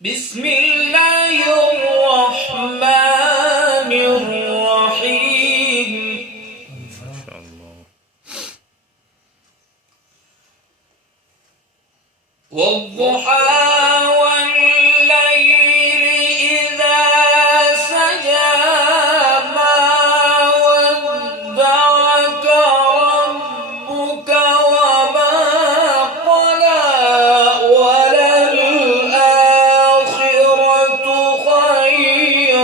بسم الله الرحمن الرحيم. ما شاء الله. والضحى والليل إذا سجى ما ودعك ربك وما قلى وللآخرة خير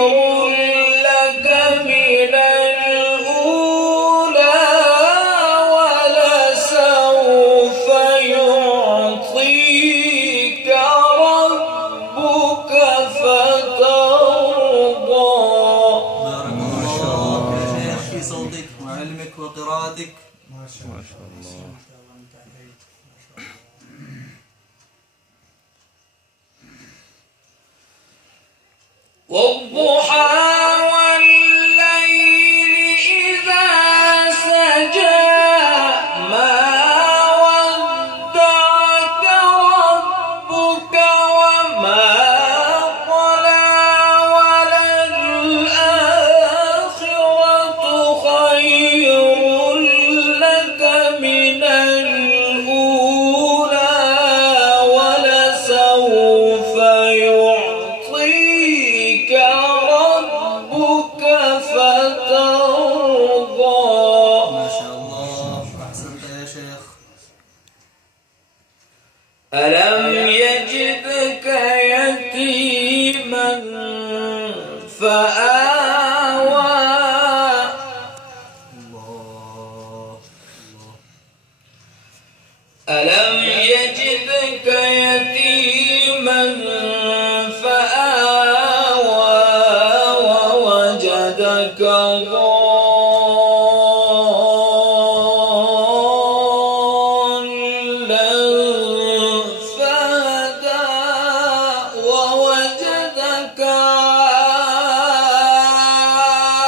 لك من الأولى ولسوف يعطيك ربك فترضى. بارك الله يا شيخ في صوتك وعلمك وقراءتك. ما شاء الله. والضحى والليل إذا سجى ما ودعك ربك وما قلى وللآخرة خير لك من الأولى ولسوف يعطيك ربك فترضى. ما شاء الله أحسنت يا شيخ. ألم يجدك يتيما فآوى الله ألم يجدك يتيما فآوى ووجدك ضالا فهدى ووجدك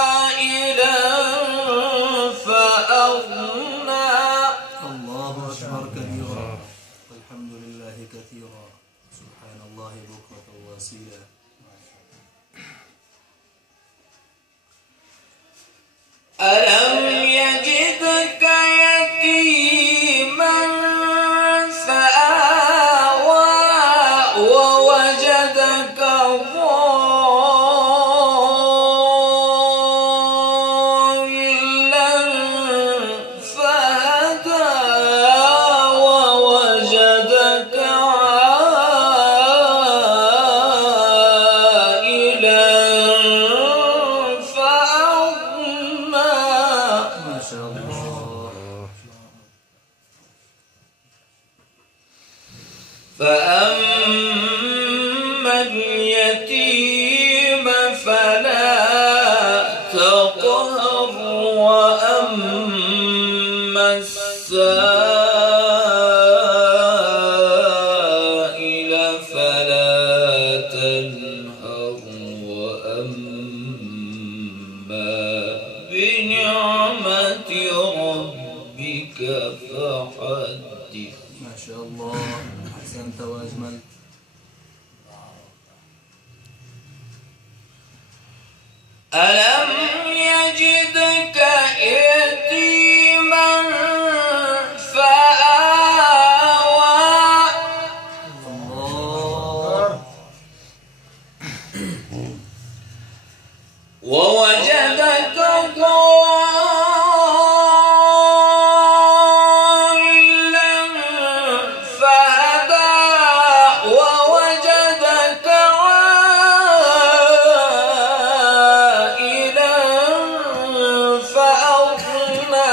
عائلا فأغنى. الله أكبر كبيرا والحمد لله كثيرا سبحان الله بكرة واسيلا. ألم يجدك يتيما فآوى ووجدك ضالا فهدى ووجدك عائلا فأغنى. ما شاء الله. فأما اليتيم فلا تقهر وأما السائل فلا تنهر وأما بنعمة ربك فحدث. ما شاء الله أحسنت وأجملت. ألم يجدك يتيما فآوى الله ووجدك ضالا فهدى ووجدك عائلا فأغنى.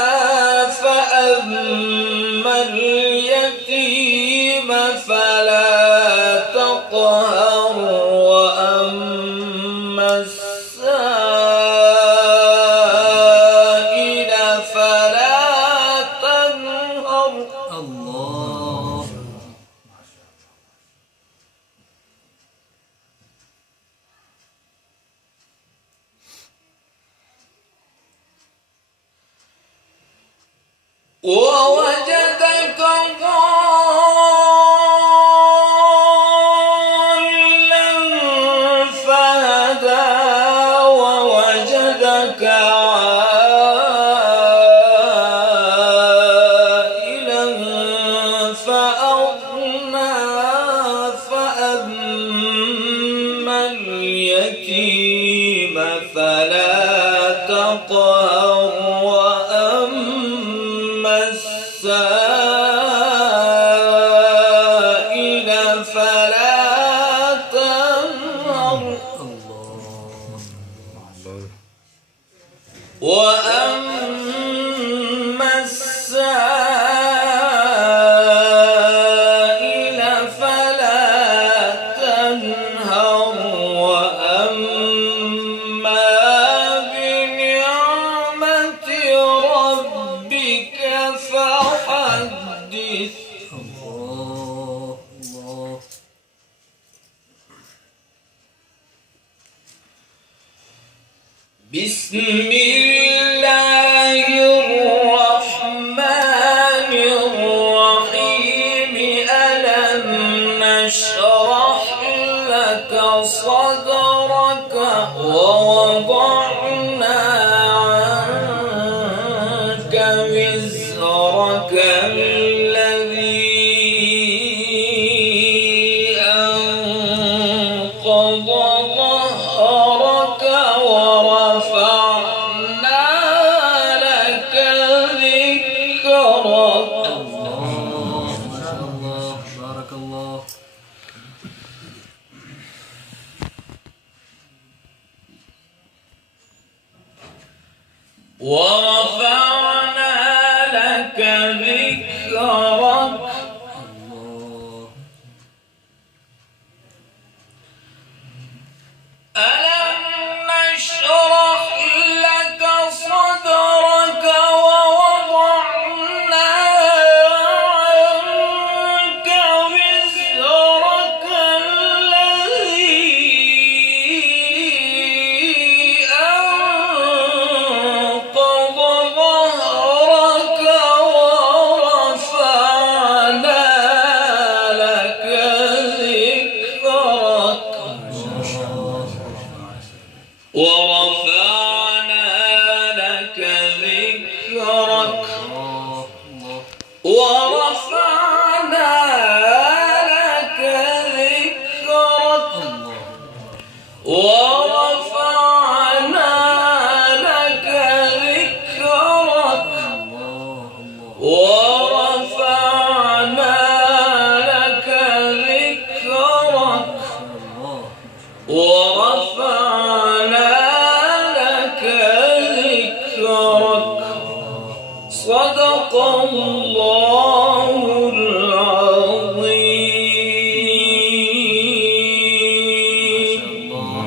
فأما اليتيم فلا تقهر وأما السائل فلا تنهر. الله ووجدك ضالا تقهر وأما السائل فلا تنهر وأما السائل فلا تنهر وأما بنعمة ربك فحدث. الله الله. بسم الله الرحمن الرحيم. ألم نشرح لك صدرك ووضعنا عنك وزرك الذي أنقض ظهرك ورفعنا لك ذكرك. الله ما شاء الله بارك الله. ورفعنا لك ذكرك. الله. ألم نشرح لك صدرك ووضعنا عنك وزرك الذي أنقض ظهرك ورفعنا لك ذكرك. ورفعنا لك ذكرك. ورفعنا لك ذكرك. ورفعنا لك ذكرك. ورفعنا لك ذكرك. ورفعنا لك ذكرك. صدق الله العظيم.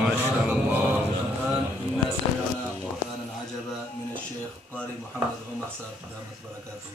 ما شاء الله. الآن إنا سمعنا قرآنا عجبا من الشيخ قارئ محمد عمر صاحب دامت بركاته.